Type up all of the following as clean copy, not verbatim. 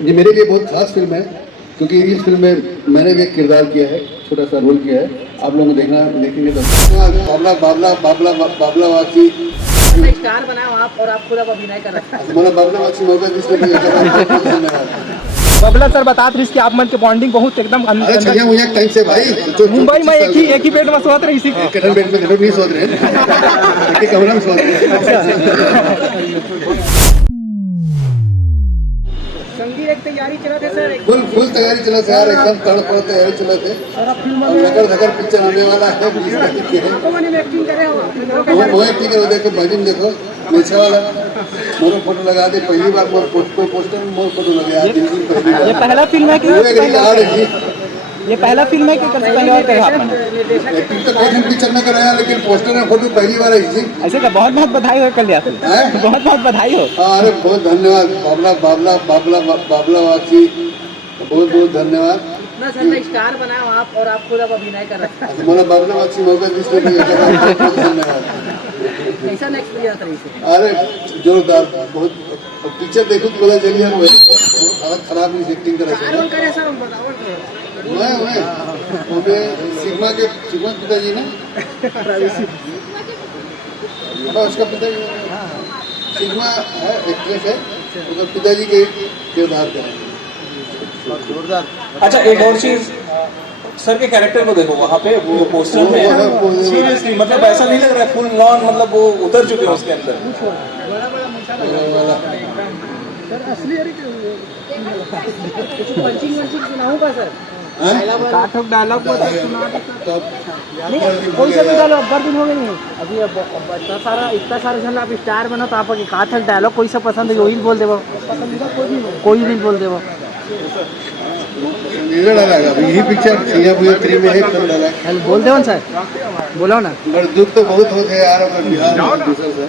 ये मेरे लिए बहुत खास फिल्म है क्योंकि इस फिल्म में मैंने भी एक किरदार किया है, छोटा सा रोल किया है। आप लोगों को देखेंगे तो बाबला बाबला बाबला बाबला वाची स्टार बनाए आप और आप खुद अब अभिनय कर रहे हैं। मला बाबला वाची मौका दिसला धन्यवाद। बबला सर बता रही कि आप मन के बॉन्डिंग बहुत एकदम अरे छैया मुझे टाइम से भाई मुंबई में एक ही बेड में सोत रही थी। कटन बेड में नहीं सोच रहे हैं, एक ही कमरा में सोच रहे हैं। संगीत एक तैयारी चला थे सर। फुल तैयारी चला था यार, एकदम तड़पड़ तैयारी चला थे। नगर नगर पिक्चर आने वाला है, 20 तारीख की है। एक्टिंग करे हो वो एक्टिंग करो, देखो भजन देखो नीचे वाला मोर फोटो लगा दे। पहली बार मोर पोस्टर में मोर फोटो लगा दे। ये पहला फिल्म है कि ये पहला फिल्म है कि कब से पहले और करे आपने? एक्टिंग तो कोई पिक्चर में कराया, लेकिन पोस्टर में फोटो पहली बार आई थी। ऐसे का बहुत बहुत बधाई हो कल्याण, बहुत बहुत बधाई हो। अरे बहुत धन्यवाद बाबला बाबला बाबला बाबला वाची, बहुत बहुत धन्यवाद। ना सर मैं स्टार बनाए आप और आप खुद अब अभिनय कर रहे हैं। मला बाबला वाची मौका दिसला धन्यवाद। कैसा एक्सपीरियंस रही से? अरे जोरदार, बहुत पिक्चर देखो तो पता चलिए वो हालत खराब नहीं, एक्टिंग करा क्या रोल करे सर हम बताओ। मैं सिग्मा पिताजी ना, उसका पिताजी सिग्मा है, एक्ट्रेस है, उसका पिताजी के किरदार करें। अच्छा एक और चीज, सर के कैरेक्टर को देखो वहाँ पे वो पोस्टर में सीरियसली मतलब ऐसा नहीं लग रहा है फुल लॉन, मतलब वो उतर चुके हैं उसके अंदर। सर असली पंचिंग सुनाऊंगा सर। डायलॉग कोई सा भी डायलॉग अब्बर दिन हो गए नहीं अभी। इतना सारा जन आप स्टार बनो तो आप काथक डायलॉग कोई सा पसंद है वही बोल देवो, कोई भी बोल देवो। यही पिक्चर छैया मुझे 3 में है, एकदम डाला बोल दो सर, बोलो ना। दुख तो बहुत होते हैं यार अगर बिहार में दूसरे से।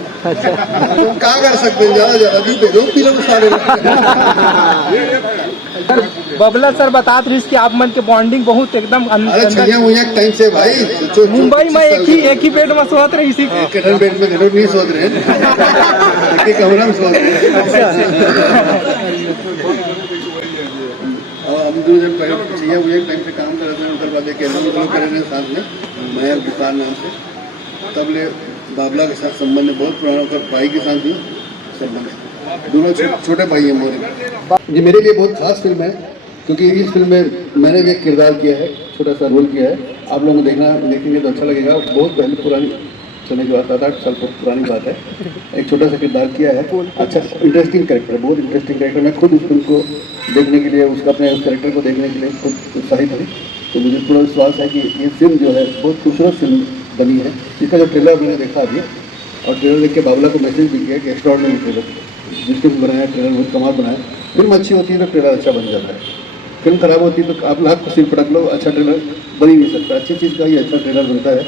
क्या कर सकते हैं, ज्यादा अभी तो लोग फिल्म सारे बबला सर बता रही कि आप मन के बॉन्डिंग बहुत एकदम अरे छैया मुझे टाइम से भाई मुंबई में एक ही बेड में सोत रही थी। कटन बेड में नहीं सोच रहे हैं, एक ही कमरा में सोच रहे हैं। हम दो जन पहले छैया मुझे टाइम से काम कर रहे थे, उधर बाद एक लोग कर रहे हैं साथ में, मैं विशाल नाम से। तब ले बाबला के साथ संबंध है बहुत पुराना, और भाई के साथ भी संबंध है, दोनों छोटे भाई हैं मोरे। ये मेरे लिए बहुत खास फिल्म है क्योंकि इस फिल्म में मैंने भी एक किरदार किया है, छोटा सा रोल किया है। आप लोगों को देखेंगे तो अच्छा लगेगा। बहुत पहले पुरानी समय की बात, 7-8 साल पुरानी बात है। एक छोटा सा किरदार किया है, अच्छा इंटरेस्टिंग कैरेक्टर, बहुत इंटरेस्टिंग कैरेक्टर। मैं खुद उस फिल्म को देखने के लिए, उसका अपने उस कैरेक्टर को देखने के लिए खुद उत्साहित हुई। तो मुझे पूरा विश्वास है कि ये फिल्म जो है बहुत खूबसूरत फिल्म बनी है। इसका जो ट्रेलर मैंने देखा अभी, और ट्रेलर देख के बाबला को मैसेज भी किया कि एक्स्ट्राऑर्डिनरी ट्रेलर, जिसके भी बनाया ट्रेलर बहुत कमाल बनाया। फिल्म अच्छी होती है तो ट्रेलर अच्छा बन जाता है, फिल्म खराब होती है तो आप लाख को सिर पटक लो, अच्छा ट्रेलर बन ही नहीं सकता। अच्छी चीज़ का ही अच्छा ट्रेलर बनता है।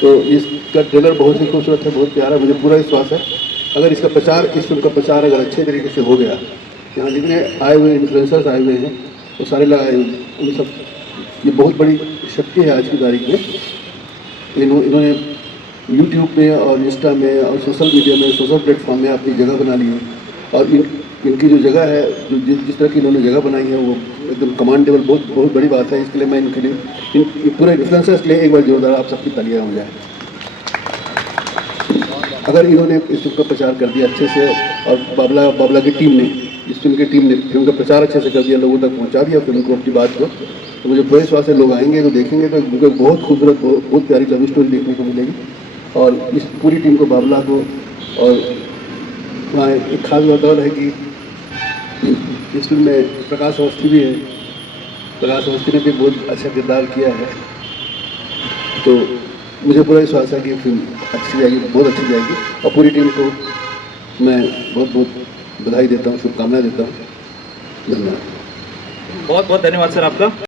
तो इसका ट्रेलर बहुत ही खूबसूरत है, बहुत प्यारा। मुझे पूरा विश्वास है अगर इसका प्रचार, इस फिल्म का प्रचार अगर अच्छे तरीके से हो गया, यहाँ जितने आए हुए इन्फ्लुएंसर्स आए हुए हैं वो सारे लगाए, उन सब, ये बहुत बड़ी शक्ति है आज की तारीख में। इन्होंने यूट्यूब में और इंस्टा में और सोशल मीडिया में, सोशल प्लेटफॉर्म में अपनी जगह बना ली है। और इनकी जो जगह है, जो जिस तरह की इन्होंने जगह बनाई है, वो एकदम कमांडेबल, बहुत बड़ी बात है। इसके लिए मैं इनके लिए, पूरे इन्फ्लुएंसर्स के लिए एक बार जोरदार आप सबकी तालियां हो जाए। अगर इन्होंने इस फिल्म का प्रचार कर दिया अच्छे से, और बाबला की टीम ने, इस फिल्म की टीम ने फिल्म का प्रचार अच्छे से कर दिया, लोगों तक पहुंचा दिया फिल्म को, अपनी बात को, तो मुझे पूरे विश्वास है लोग आएंगे तो देखेंगे तो उनको बहुत खूबसूरत, बहुत प्यारी लव स्टोरी देखने को मिलेगी। और इस पूरी टीम को, बाबला को, और वहाँ एक खास बात और है कि इस फिल्म में प्रकाश अवस्थी भी है। प्रकाश अवस्थी ने भी बहुत अच्छा किरदार किया है। तो मुझे पूरा विश्वास है कि ये फिल्म अच्छी जाएगी, बहुत अच्छी जाएगी। और पूरी टीम को मैं बहुत बहुत बधाई देता हूँ, शुभकामनाएं देता हूँ। धन्यवाद। बहुत बहुत धन्यवाद सर आपका।